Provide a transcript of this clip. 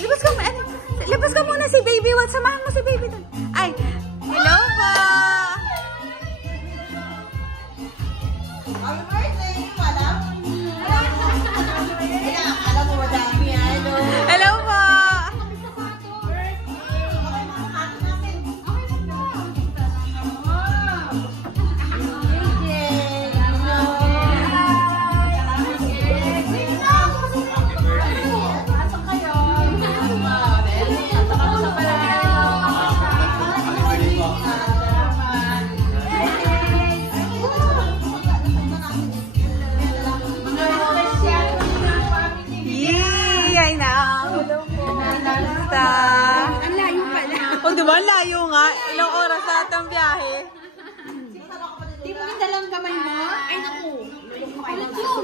Labas ka muna si Baby Walt. Samahan mo si Baby dun. Ay, hello po! Happy birthday, madam! Alam mo, madami, ano? Hello po! Oh, diba? Layo nga. Ilang oras na ang biyahe. Di mo dalang kamay mo? Ay, naku. Ay, naku.